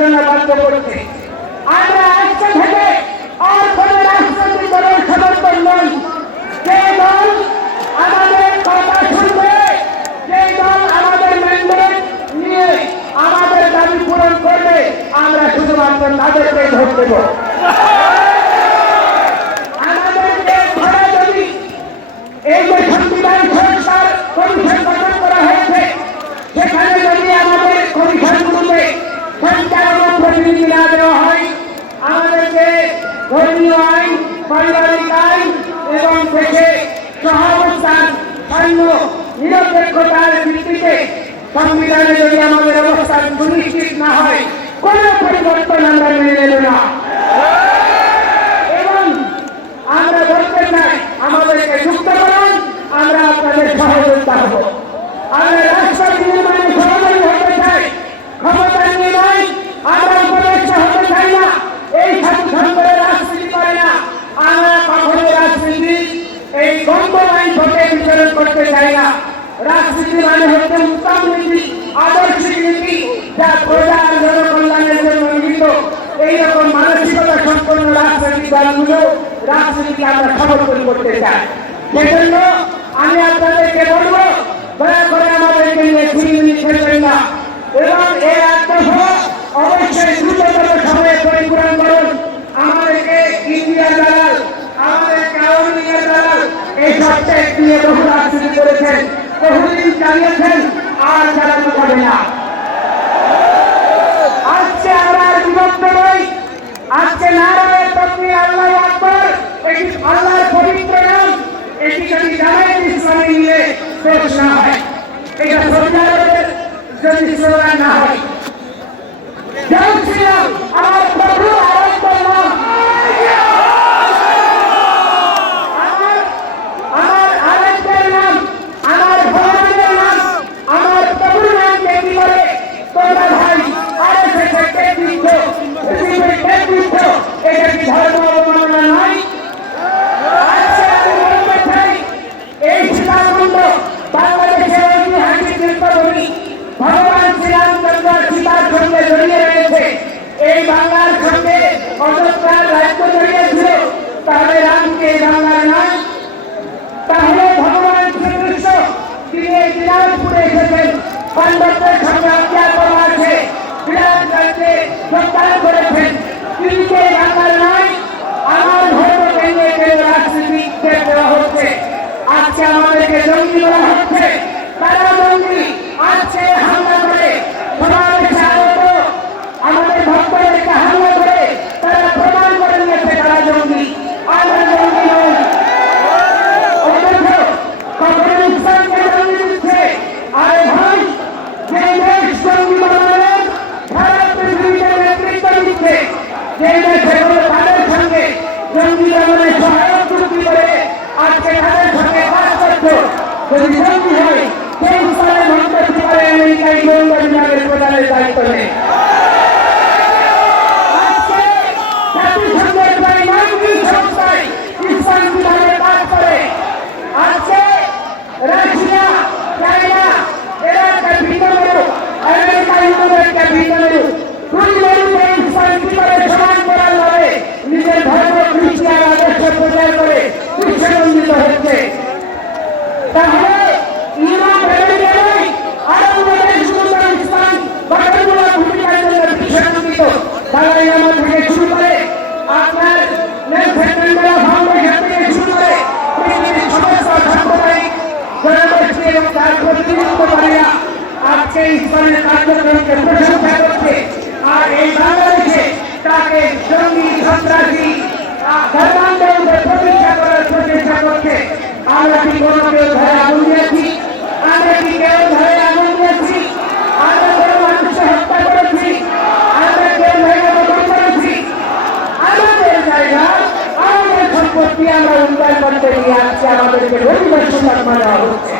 জন্য বাধ্য করছে। আমরা আজকে থেকে আর কোনো রাজনৈতিক দলের সমর্থন নই। যে দল আমাদের কথা শুনবে, যে দল আমাদের ম্যান্ডেট নিয়ে আমাদের দাবি পূরণ করবে, আমরা শুধুমাত্র তাদেরকে ভোট দেব। আমাদেরকে ধরে যদি এই যে সংবিধান সংস্কার কমিশন গঠন করা হয়েছে, সেখানে যদি আমাদের কমিশনগুলোতে সঞ্চালক প্রতিনিধি না দেওয়া হয়, আমাদেরকে ধর্মীয় আইন, পারিবারিক আইন এবং দেশে সহাবস্থান সৈন্য নিরপেক্ষতার ভিত্তিতে সংবিধানে যদি আমাদের অবস্থান সুনিশ্চিত না হয়, কোন পরিবর্তন আমরা মেনে নেব না। এবং আমরা বলতে চাই, আমাদেরকে যুক্ত করুন, আমরা আপনাদের সহযোগিতা হব। আমরা রাষ্ট্র নির্মাণে সহযোগী হতে চাই, ক্ষমতা নিয়ে নয়। আমরা উপদেষ্টা হতে চাই না, এই করে রাজনীতি করে না। আমরা কখনো রাজনীতি এই গন্ধময় ভোটে বিচরণ করতে চাই না। রাজনীতি মানে হচ্ছে উত্তম নীতি, আদর্শিক নীতি, যা প্রজা আর জনকল্যাণের জন্য নিহিত। এইরকম মানসিকতা সম্পন্ন রাজনৈতিক দলগুলো রাজনীতিকে আমরা সমর্থন করতে চাই। সেজন্য আমি আপনাদেরকে বলবো, দয়া করে আমাদেরকে নিয়ে ছিনিমিনি খেলবেন না এবং এই আগ্রহ অবশ্যই দ্রুততম সময়ে পরিপূরণ করুন। আমাদেরকে ইন্ডিয়া দালাল, আমাদেরকে আওয়ামী লীগের দালাল এই সবটা নিয়ে বহু রাজনীতি করেছেন, বহুদিন চালিয়েছেন, আর চালাতে পারবে না। আজকে আমরা আর বিভক্ত নই। আজকে নারায়ে তাকবীর, আল্লাহু আকবার, এটি আল্লাহর পবিত্র নাম। এটি যদি জামায়াত ইসলামী নিয়ে পেশ না হয়, এটা সৌদি আরবের যদি স্লোগান না হয়, জানছিলাম আমার প্রভু আরেকবার নাম, আমার আরেকবার নাম, আমার ভগবানের নাম, আমার প্রভুর নাম দেখি করে তোমরা ভাই আরেকবার টেক দিচ্ছ, টেক দিচ্ছ, এটা কি ধর্ম অবমাননা নয়? আজকে আমি বলতে চাই, এই সীতাকুণ্ড বাংলাদেশের ঐতিহাসিক তীর্থভূমি, ভগবান শ্রীরামচন্দ্র সীতার সঙ্গে জড়িয়ে রয়েছে। এই বাংলার সঙ্গে অযোধ্যার রাজ্য জড়িয়েছিল, তাহলে রামকে এই বাংলার নয়? তাহলে ভগবান শ্রীকৃষ্ণ তিনি এই দিনাজপুরে এসেছেন, পাণ্ডবদের সঙ্গে অজ্ঞাপন আছে, বিরাট রাজ্যে যোগদান করেছেন, তিনি কে বাংলার নয়? আমার ধর্মকে নিয়ে কেন রাজনীতি দেওয়া হচ্ছে? আজকে আমাদেরকে জঙ্গি বলা হচ্ছে, তারা জঙ্গি। আজকে হামলা করে সমাবেশে আগত আমাদের ভক্তদেরকে হামলা করে তারা প্রমাণ করে নিয়েছে তারা জঙ্গি। আমরা জঙ্গি নই। অথচ কখনো ইসলামকে জঙ্গি দিচ্ছে। আরে ভাই, যে দেশ জঙ্গি বানানোর ভারত পৃথিবীতে নেতৃত্ব দিচ্ছে, যে দেশগুলো তাদের সঙ্গে জঙ্গি বানানোর সহায়ক চুক্তি করে আজকে তাদের সঙ্গে কাজ করছে, যদি জঙ্গি হয় সেই স্তরে মন্তব্য করে আমেরিকায় গোয়েন্দা বিভাগের প্রধানের দায়িত্ব নেই। আজকে জাতিসংঘের প্রায় 9টি সংস্থায় ইসলাম বিভাগে কাজ করে। আজকে রাশিয়া, চায়না, এরা একটা ভিতরেও, আমেরিকা ইউরোপের একটা ভিতরেও দুই মেরুতে ইসলাম বিভাগে সমান করার লড়ে নিজের ধর্ম খ্রিস্টান আদর্শ প্রচার করে কৃষ্ণবন্দিত হচ্ছে। তাহলে ইউরোপ, আমেরিকা নয়, আরব দেশগুলো ইসলাম গঠনমূলক ভূমিকার জন্য কৃষ্ণবন্দিত। দালাই লামা থেকে শুরু করে আপনার নেলসন ম্যান্ডেলা ফাউন্ডেশন থেকে শুরু করে পৃথিবীর সমস্ত সাম্প্রদায়িক জনগোষ্ঠী এবং তার প্রতিনিধিত্বকারীরা আজকে ইসলামের কার্যক্রমকে প্রশংসা করছে। আর এই বাংলাদেশে তাকে জঙ্গি, সন্ত্রাসী, ধর্মান্তরকে প্রতিষ্ঠা করার প্রচেষ্টা করছে। আমরা কি কোনো কেউ ধরে আগুন দিয়েছি? আমরা কি কেউ ধরে আগুন দিয়েছি? আমরা কোনো মানুষকে হত্যা করেছি? আমরা কেউ জায়গা দখল করেছি? আমাদের জায়গা, আমাদের সম্পত্তি আমরা উদ্ধার করতে গিয়ে আজকে আমাদেরকে পরিদর্শন দেওয়া হচ্ছে।